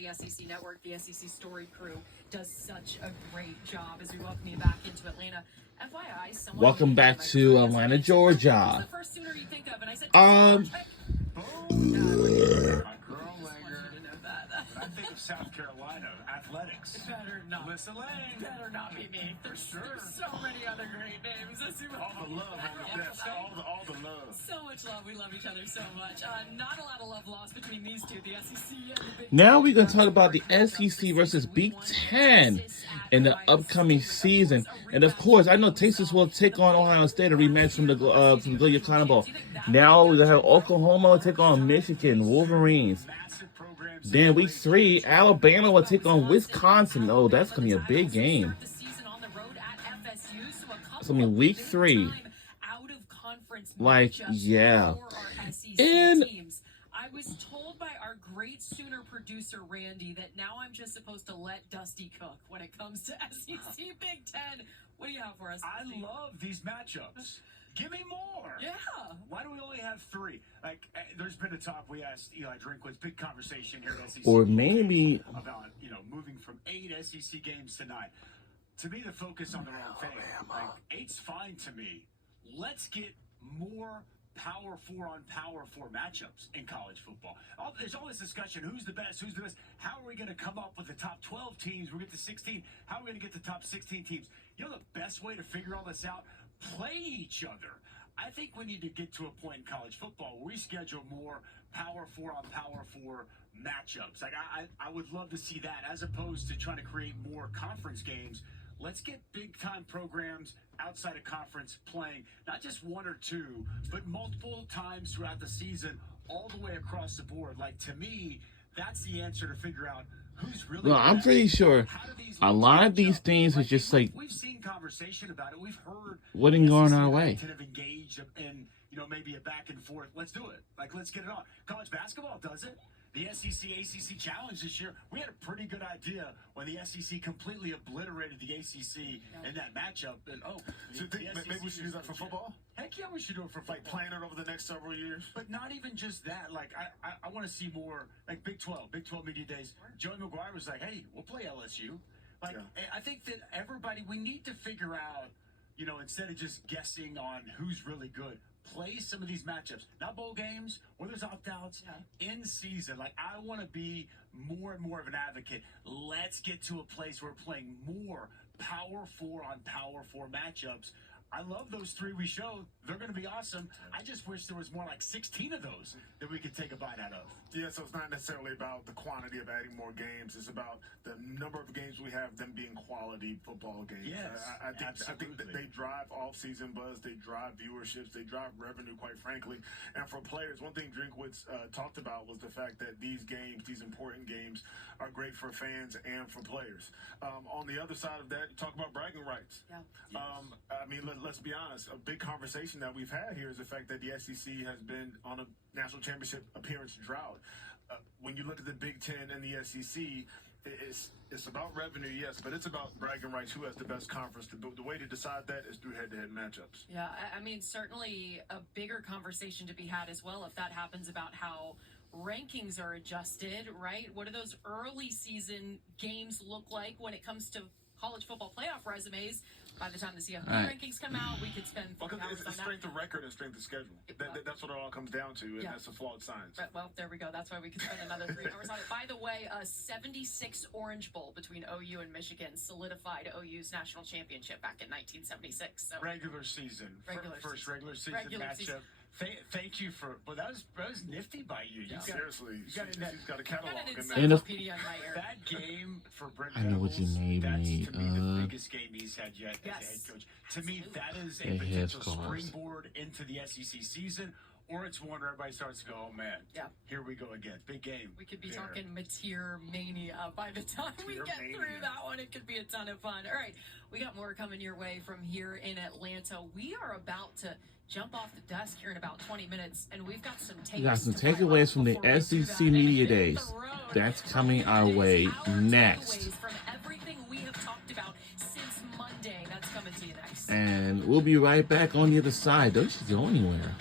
The SEC Network, the SEC Story crew does such a great job as we welcome you back into Atlanta. FYI, welcome back to Atlanta, Georgia. What's the first sooner you think of? And I said, I think of South Carolina athletics. Better not. Alyssa Lang. Better not be me. There's so many other great names. All the love on the desk. All the love. So much love. We love each other so much. Not a lot of love lost between these two, the SEC and the Big Ten. Now we're going to talk about the SEC versus Big Ten in the upcoming season. And of course, I know Texas will take on Ohio State, a rematch from the Gilliard Cotton Bowl. Now we have Oklahoma take on Michigan Wolverines. Then week 3, Alabama will take on Wisconsin. Oh, that's going to be a big game. So, I mean, week 3. Like, yeah. And I was told by our great Sooner producer, Randy, that now I'm just supposed to let Dusty cook when it comes to SEC Big Ten. What do you have for us? I love these matchups. Give me more. Yeah. Why do we only have 3? Like, there's been a talk. We asked Eli Drinkwitz, big conversation here at SEC. Or maybe about, moving from 8 SEC games to 9. To me, the focus on the wrong thing. Like, 8's fine to me. Let's get more Power 4 on Power 4 matchups in college football. There's all this discussion. Who's the best? Who's the best? How are we going to come up with the top 12 teams? We'll get to 16. How are we going to get the top 16 teams? You know the best way to figure all this out? Play each other. I think we need to get to a point in college football where we schedule more Power 4 on Power 4 matchups. Like I would love to see that as opposed to trying to create more conference games. Let's get big-time programs outside of conference playing, not just 1 or 2, but multiple times throughout the season, all the way across the board. Like, to me, that's the answer to figure out who's really. Well, I'm pretty sure a lot of these things is just like we've seen conversation about it. We've heard wasn't going our way. Have engaged in maybe a back and forth. Let's do it. Like, let's get it on. College basketball does it. The SEC ACC Challenge this year, we had a pretty good idea when the SEC completely obliterated the ACC in that matchup. And so maybe we should use that for football? Heck yeah, we should do it for football. Like playing it over the next several years? But not even just that. Like, I want to see more, like Big 12 Media Days. Joey McGuire was like, hey, we'll play LSU. Like, I think that we need to figure out, instead of just guessing on who's really good, play some of these matchups, not bowl games where there's opt-outs, in season. Like, I want to be more and more of an advocate. Let's get to a place where we're playing more Power 4 on Power 4 matchups. I love those 3 we showed. They're going to be awesome. I just wish there was more like 16 of those that we could take a bite out of. Yeah, so it's not necessarily about the quantity of adding more games. It's about the number of games we have, them being quality football games. Yes, I think that they drive off-season buzz. They drive viewerships. They drive revenue, quite frankly. And for players, one thing Drinkwitz talked about was the fact that these games, these important games, are great for fans and for players. On the other side of that, talk about bragging rights. Yeah. I mean, let's be honest. A big conversation that we've had here is the fact that the SEC has been on a national championship appearance drought. When you look at the Big Ten and the SEC, it's about revenue, yes, but it's about bragging rights. Who has the best conference? The way to decide that is through head-to-head matchups. Yeah, I mean, certainly a bigger conversation to be had as well if that happens about how rankings are adjusted, right? What do those early season games look like when it comes to college football playoff resumes? By the time the CFP rankings come out, we could spend 4 hours it's on strength that. of record and strength of schedule. That's what it all comes down to, and that's a flawed science. But, well, there we go. That's why we could spend another 3 hours on it. By the way, a 76 Orange Bowl between OU and Michigan solidified OU's national championship back in 1976. So regular season. First regular season matchup. Thank you for. Well, that was nifty by you. Seriously, he's got a catalog in there. And that game for Brent I know what you made that's me. to me the biggest game he's had yet as a head coach. To me, that is a potential springboard into the SEC season. Or it's one where everybody starts to go, oh man, here we go again. Big game. We could be talking Mateer Mania by the time we get through that one. It could be a ton of fun. All right, we got more coming your way from here in Atlanta. We are about to jump off the desk here in about 20 minutes, and we've got some takeaways from the SEC Media Days. That's coming our way next. From everything we have talked about since Monday, that's coming to you next. And we'll be right back on the other side. Don't you go anywhere.